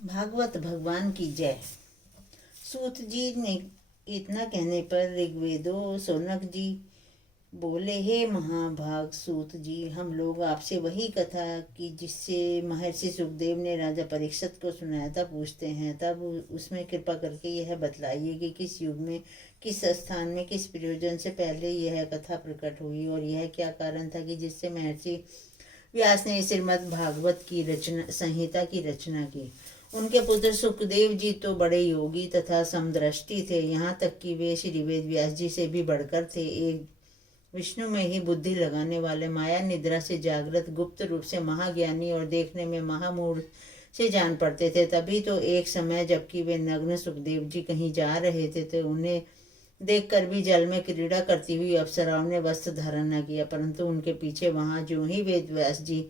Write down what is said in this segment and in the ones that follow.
भागवत भगवान की जय। सूत जी ने इतना कहने पर ऋग्वेदो सौनक जी बोले, हे महाभाग सूत जी, हम लोग आपसे वही कथा की जिससे महर्षि सुखदेव ने राजा परीक्षित को सुनाया था पूछते हैं। तब उसमें कृपा करके यह बतलाइए कि किस युग में, किस स्थान में, किस प्रयोजन से पहले यह कथा प्रकट हुई और यह क्या कारण था कि जिससे महर्षि व्यास ने श्रीमद् भागवत की रचना संहिता की रचना की। उनके पुत्र सुखदेव जी तो बड़े योगी तथा समदृष्टि थे, यहाँ तक कि वे श्री वेद व्यास जी से भी बढ़कर थे। एक विष्णु में ही बुद्धि लगाने वाले, माया निद्रा से जागृत, गुप्त रूप से महाज्ञानी और देखने में महामूढ़ से जान पड़ते थे। तभी तो एक समय जबकि वे नग्न सुखदेव जी कहीं जा रहे थे तो उन्हें देखकर भी जल में क्रीड़ा करती हुई अप्सराओं ने वस्त्र धारण न किया, परंतु उनके पीछे वहां जो ही वेद व्यास जी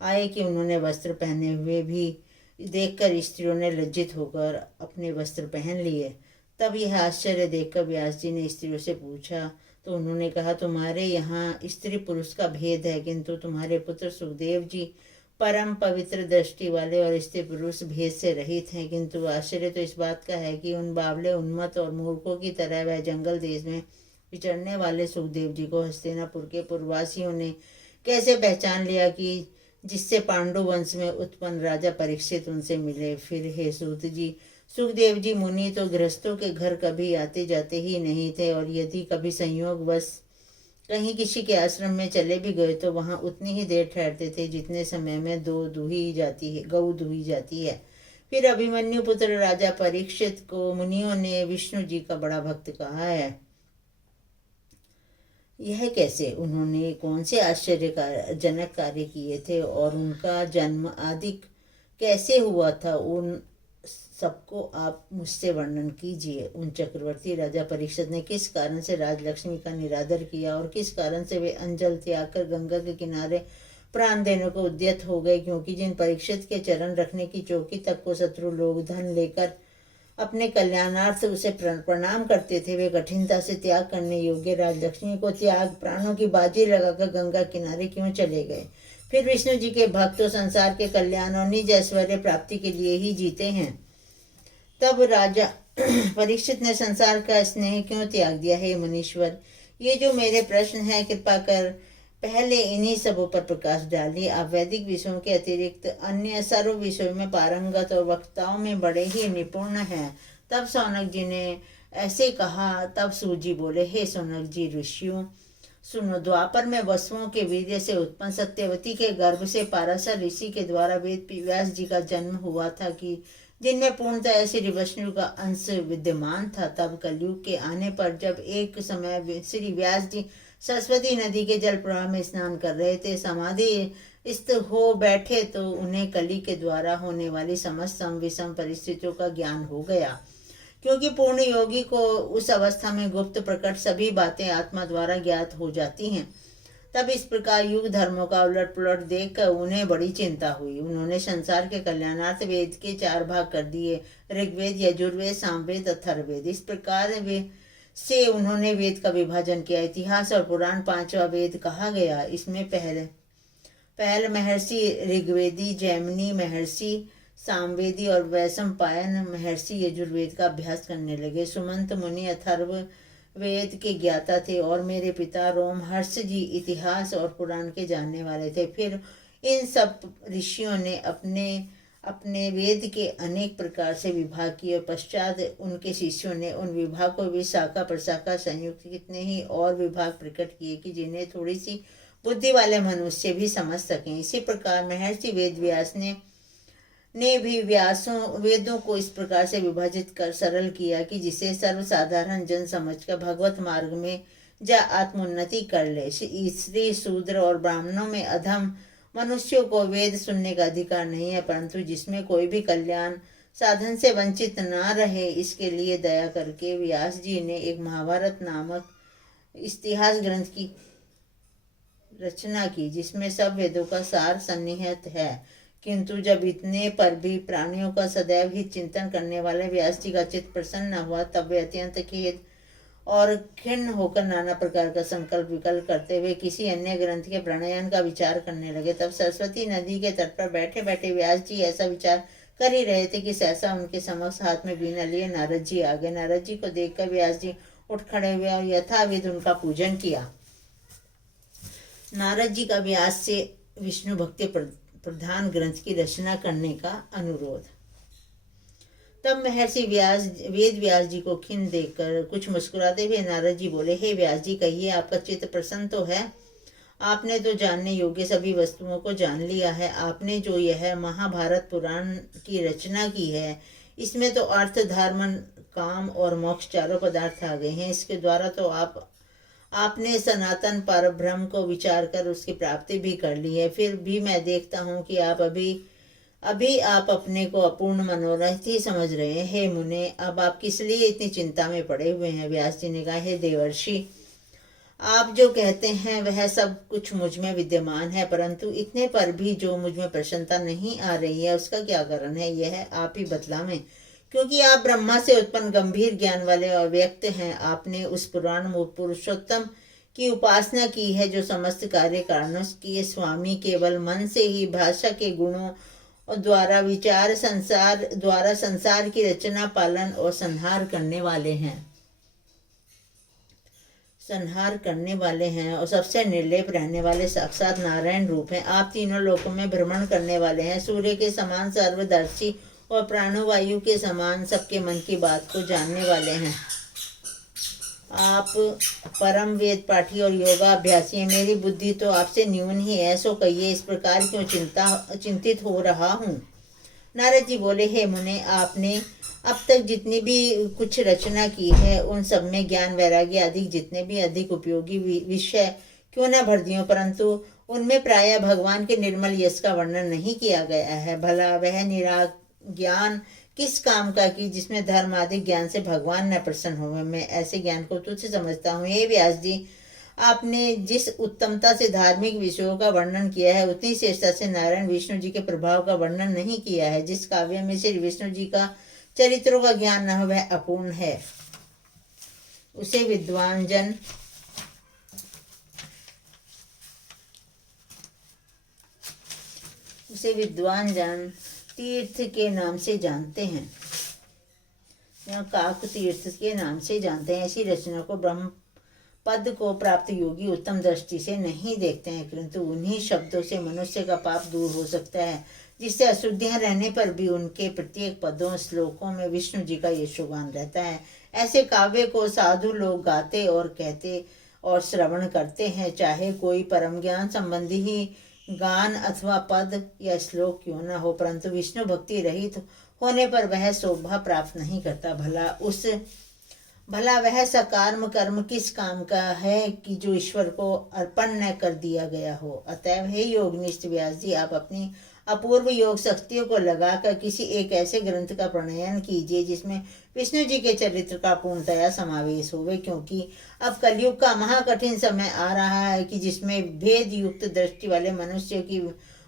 आए कि उन्होंने वस्त्र पहने हुए भी देखकर स्त्रियों ने लज्जित होकर अपने वस्त्र पहन लिए। तब यह आश्चर्य देखकर व्यास जी ने स्त्रियों से पूछा तो उन्होंने कहा, तुम्हारे यहाँ स्त्री पुरुष का भेद है, किंतु तुम्हारे पुत्र सुखदेव जी परम पवित्र दृष्टि वाले और स्त्री पुरुष भेद से रहित हैं। किंतु आश्चर्य तो इस बात का है कि उन बावले, उन्मत्त और मूर्खों की तरह वह जंगल देश में विचरने वाले सुखदेव जी को हस्तिनापुर के पूर्ववासियों ने कैसे पहचान लिया कि जिससे पांडु वंश में उत्पन्न राजा परीक्षित उनसे मिले। फिर हे सूत जी, सुखदेव जी मुनि तो गृहस्थों के घर कभी आते जाते ही नहीं थे, और यदि कभी संयोग बस कहीं किसी के आश्रम में चले भी गए तो वहां उतनी ही देर ठहरते थे जितने समय में गऊ दुही जाती है। फिर अभिमन्यु पुत्र राजा परीक्षित को मुनियों ने विष्णु जी का बड़ा भक्त कहा है। यह कैसे? उन्होंने कौन से आश्चर्यजनक कार्य किए थे और उनका जन्म आदि कैसे हुआ था, उन सबको आप मुझसे वर्णन कीजिए। उन चक्रवर्ती राजा परीक्षित ने किस कारण से राजलक्ष्मी का निरादर किया और किस कारण से वे अंजल त्याग कर गंगा के किनारे प्राण देने को उद्यत हो गए, क्योंकि जिन परीक्षित के चरण रखने की चौकी तक को शत्रु लोग धन लेकर अपने कल्याणार्थ उसे प्रणाम करते थे, वे कठिनता से त्याग करने योग्य राजलक्ष्मी को त्याग प्राणों की बाजी लगाकर गंगा किनारे क्यों चले गए? फिर विष्णु जी के भक्त तो संसार के कल्याण और निज ऐश्वर्य प्राप्ति के लिए ही जीते हैं, तब राजा परीक्षित ने संसार का स्नेह क्यों त्याग दिया? है मुनीश्वर, ये जो मेरे प्रश्न है, कृपा कर पहले इन्हीं सबों पर प्रकाश डालिए। आप वैदिक विषयों के अतिरिक्त अन्य सर्व विषयों में पारंगत और वक्ताओं में बड़े ही निपुण हैं। तब सौनक जी ने ऐसे कहा। तब सूत जी बोले, हे सौनक जी ऋषियों सुनो, द्वापर में वसुओं के वीर्य से उत्पन्न सत्यवती के गर्भ से पाराशर ऋषि के द्वारा वेद व्यास जी का जन्म हुआ था कि जिनमें पूर्णतः श्री विष्णु का अंश विद्यमान था। तब कलयुग के आने पर जब एक समय श्री व्यास जी सरस्वती नदी के जल प्रवाह में स्नान कर रहे थे, समाधिस्थ हो बैठे, तो उन्हें कली के द्वारा होने वाली समस्त सम विषम परिस्थितियों का ज्ञान हो गया, क्योंकि पूर्ण योगी को उस अवस्था में गुप्त प्रकट सभी बातें आत्मा द्वारा ज्ञात हो जाती हैं। तब इस प्रकार युग धर्मों का उलट पुलट देखकर उन्हें बड़ी चिंता हुई। उन्होंने संसार के कल्याणार्थ वेद के 4 भाग कर दिए, ऋग्वेद, यजुर्वेद, सामवेद, अथर्ववेद। इस प्रकार वे से उन्होंने वेद का विभाजन किया। इतिहास और पुराण 5वां वेद कहा गया। इसमें पहल महर्षि ऋग्वेदी, जैमिनी महर्षि सामवेदी और वैशंपायन महर्षि यजुर्वेद का अभ्यास करने लगे। सुमंत मुनि अथर्व वेद के ज्ञाता थे और मेरे पिता रोमहर्ष जी इतिहास और पुराण के जानने वाले थे। फिर इन सब ऋषियों ने अपने अपने वेद के अनेक प्रकार से विभाग किए। पश्चात उनके शिष्यों ने उन विभाग को भी शाखा प्रशाखा संयुक्त कितने ही और विभाग प्रकट किए कि जिन्हें थोड़ी सी बुद्धि वाले मनुष्य भी समझ सकें। इसी प्रकार महर्षि वेद व्यास ने भी वेदों को इस प्रकार से विभाजित कर सरल किया कि जिसे सर्वसाधारण जन समझकर भगवत मार्ग में जा आत्मोन्नति कर ले। स्त्री, शूद्र और ब्राह्मणों में अधम मनुष्यों को वेद सुनने का अधिकार नहीं है, परंतु जिसमें कोई भी कल्याण साधन से वंचित ना रहे, इसके लिए दया करके व्यास जी ने एक महाभारत नामक इतिहास ग्रंथ की रचना की, जिसमें सब वेदों का सार सन्निहित है। किंतु जब इतने पर भी प्राणियों का सदैव ही चिंतन करने वाले व्यास जी का चित्त प्रसन्न न हुआ, तब वे अत्यंत खेद और खिन्न होकर नाना प्रकार का संकल्प विकल्प करते हुए किसी अन्य ग्रंथ के प्रणयन का विचार करने लगे। तब सरस्वती नदी के तट पर बैठे बैठे व्यास जी ऐसा विचार कर ही रहे थे कि सहसा उनके समक्ष हाथ में वीणा लिए नारद जी आ गए। नारद जी को देखकर व्यास जी उठ खड़े हुए और यथाविध उनका पूजन किया। नारद जी का व्यास से विष्णु भक्ति प्रधान ग्रंथ की रचना करने का अनुरोध। तब महर्षि वेद व्यास जी को खिन्न देखकर कुछ मुस्कुराते हुए नारद जी बोले, हे व्यास जी, कहिए, आपका चित्त प्रसन्न तो है? आपने तो जानने योग्य सभी वस्तुओं को जान लिया है। आपने जो यह महाभारत पुराण की रचना की है, इसमें तो अर्थ, धर्म, काम और मोक्ष चारों पदार्थ आ गए हैं। इसके द्वारा तो आपने सनातन परब्रह्म को विचार कर उसकी प्राप्ति भी कर ली है। फिर भी मैं देखता हूँ कि आप अभी आप अपने को अपूर्ण मनोरथ ही समझ रहे हैं। हे मुने, अब आप किस लिए इतनी चिंता में पड़े हुए हैं? व्यास जी ने कहा, हे देवर्षि, आप जो कहते हैं वह सब कुछ मुझ में विद्यमान है, परंतु इतने पर भी जो मुझ में प्रसन्नता नहीं आ रही है, उसका क्या कारण है, यह आप ही बतलावें। क्योंकि आप ब्रह्मा से उत्पन्न गंभीर ज्ञान वाले अव्यक्त हैं। आपने उस पुराण पुरुषोत्तम की उपासना की है, जो समस्त कार्य कारणों के स्वामी, केवल मन से ही भाषा के गुणों द्वारा विचार संसार की रचना, पालन और संहार करने वाले हैं और सबसे निर्लेप रहने वाले साक्षात नारायण रूप हैं। आप तीनों लोकों में भ्रमण करने वाले हैं, सूर्य के समान सर्वदर्शी और प्राणवायु के समान सबके मन की बात को जानने वाले हैं। आप परम वेद पाठी और योगाभ्यासी हैं। मेरी बुद्धि तो आपसे न्यून ही है, सो कहिए, इस प्रकार क्यों चिंतित हो रहा हूँ? नारद जी बोले, हे मुने, आपने अब तक जितनी भी कुछ रचना की है, उन सब में ज्ञान वैराग्य आदि जितने भी अधिक उपयोगी विषय क्यों न भर दियो, परंतु उनमें प्रायः भगवान के निर्मल यश का वर्णन नहीं किया गया है। भला वह ज्ञान किस काम का कि जिसमें धर्म आदि ज्ञान से भगवान न प्रसन्न हो? मैं ऐसे ज्ञान को तुच्छ समझता हूँ। हे व्यास जी, आपने जिस उत्तमता से धार्मिक विषयों का वर्णन किया है, उतनी श्रेष्ठता से नारायण विष्णु जी के प्रभाव का वर्णन नहीं किया है। जिस काव्य में श्री विष्णु जी का चरित्रों का ज्ञान न हो, वह अपूर्ण है। उसे विद्वान जन तीर्थ के नाम से जानते हैं, या काक तीर्थ के नाम से जानते हैं। ऐसी रचना को ब्रह्म पद को प्राप्त योगी उत्तम दृष्टि से नहीं देखते हैं, किंतु उन्हीं शब्दों से मनुष्य का पाप दूर हो सकता है, जिससे अशुद्धियां रहने पर भी उनके प्रत्येक पदों श्लोकों में विष्णु जी का यशोगान रहता है। ऐसे काव्य को साधु लोग गाते और कहते और श्रवण करते हैं, चाहे कोई परम ज्ञान संबंधी ही गान अथवा पद या श्लोक क्यों न हो, परंतु विष्णु भक्ति रहित होने पर वह शोभा प्राप्त नहीं करता। भला वह सकार्म कर्म किस काम का है कि जो ईश्वर को अर्पण न कर दिया गया हो? अतएव हे योगनिष्ठ व्यास जी, आप अपनी अपूर्व योग शक्तियों को लगाकर किसी एक ऐसे ग्रंथ का प्रणयन कीजिए जिसमें विष्णु जी के चरित्र का पूर्णतया समावेश होवे, क्योंकि अब कलयुग का महाकठिन समय आ रहा है कि जिसमें भेद युक्त दृष्टि वाले मनुष्यों की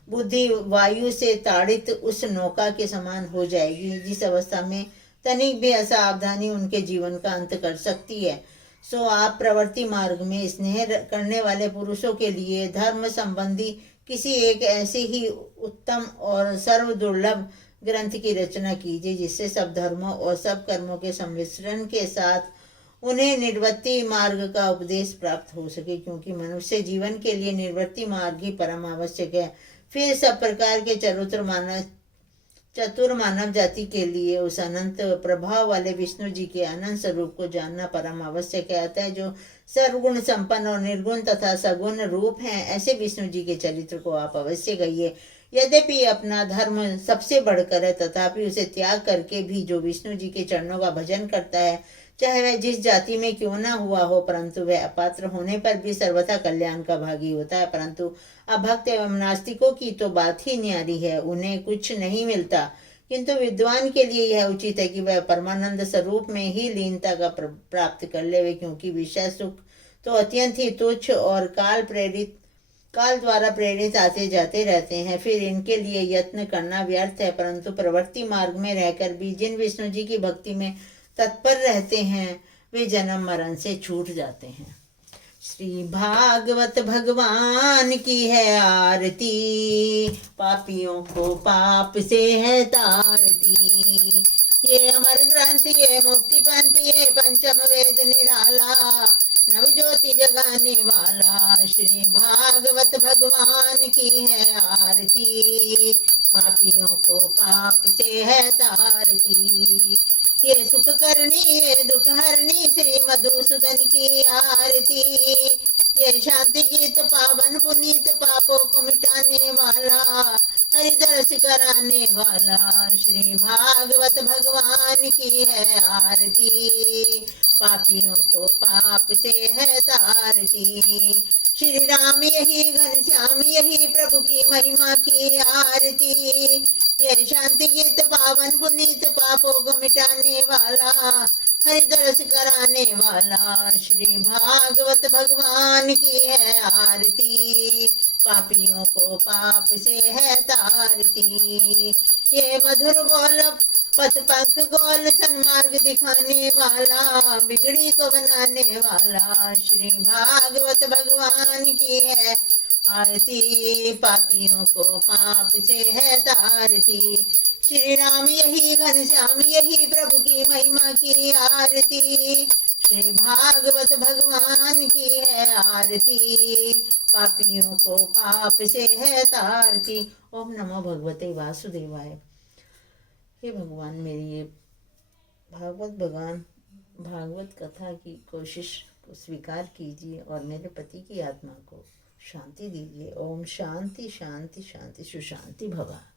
बुद्धि वायु से ताड़ित उस नौका के समान हो जाएगी, जिस अवस्था में तनिक भी असावधानी उनके जीवन का अंत कर सकती है। सो आप प्रवृत्ति मार्ग में स्नेह करने वाले पुरुषों के लिए धर्म संबंधी किसी एक ऐसे ही उत्तम और सर्व दुर्लभ ग्रंथ की रचना कीजिए, जिससे सब धर्मों और सब कर्मों के सम्मिश्रण के साथ उन्हें निर्वृत्ति मार्ग का उपदेश प्राप्त हो सके, क्योंकि मनुष्य जीवन के लिए निर्वृत्ति मार्ग ही परम आवश्यक है। फिर सब प्रकार के चतुर मानव जाति के लिए उस अनंत प्रभाव वाले विष्णु जी के अनंत स्वरूप को जानना परम आवश्यक है। अतः जो सर्वगुण संपन्न और निर्गुण तथा सगुण रूप हैं, ऐसे विष्णु जी के चरित्र को आप अवश्य गाइए। यद्यपि अपना धर्म सबसे बढ़कर है, तथापि उसे त्याग करके भी जो विष्णु जी के चरणों का भजन करता है, चाहे वह जिस जाति में क्यों न हुआ हो, परंतु वह अपात्र होने पर भी सर्वथा कल्याण का भागी होता है। परंतु अभक्त एवं नास्तिकों की तो बात ही न्यारी है, उन्हें कुछ नहीं मिलता, किंतु विद्वान के लिए यह उचित है कि वह परमानंद स्वरूप में ही लीनता का प्राप्त कर ले, क्योंकि विषय सुख तो अत्यंत ही तुच्छ और काल द्वारा प्रेरित आते जाते रहते हैं। फिर इनके लिए यत्न करना व्यर्थ है, परंतु प्रवृत्ति मार्ग में रहकर भी जिन विष्णु जी की भक्ति में तत्पर रहते हैं, वे जन्म मरण से छूट जाते हैं। श्री भागवत भगवान की है आरती, पापियों को पाप से है तारती। ये अमर ग्रंथ ये मुक्ति पंथ ये पंचम वेद निराला, नव ज्योति जगाने वाला। श्री भागवत भगवान की है आरती, पापियों को पाप से है तारती। ये सुख करनी ये दुख हरनी श्री मधुसूदन की आरती, ये शांति गीत पावन पुनीत पापों को मिटाने वाला, हरि दर्श कराने वाला। श्री भागवत भगवान की है आरती, पापियों को पाप से है तारती। श्री राम यही घनश्याम यही प्रभु की महिमा की आरती, ये शांति गीत पावन पुनीत पापों को मिटाने वाला, हरि दर्श कराने वाला। श्री भागवत भगवान की है आरती, पापियों को पाप से है तारती। ये मधुर बोल पथ पंख गोल सन्मार्ग दिखाने वाला, बिगड़ी को बनाने वाला। श्री भागवत भगवान की है आरती, पापियों को पाप से है तारती। श्री राम यही घनश्याम यही प्रभु की महिमा की आरती, श्री भागवत भगवान की है आरती, पापियों को पाप से है तारती। ओम नमो भगवते वासुदेवाय। हे भगवान, मेरी ये भागवत कथा की कोशिश को स्वीकार कीजिए और मेरे पति की आत्मा को शांति दीजिए। ओम शांति शांति शांति सुशांति भवा।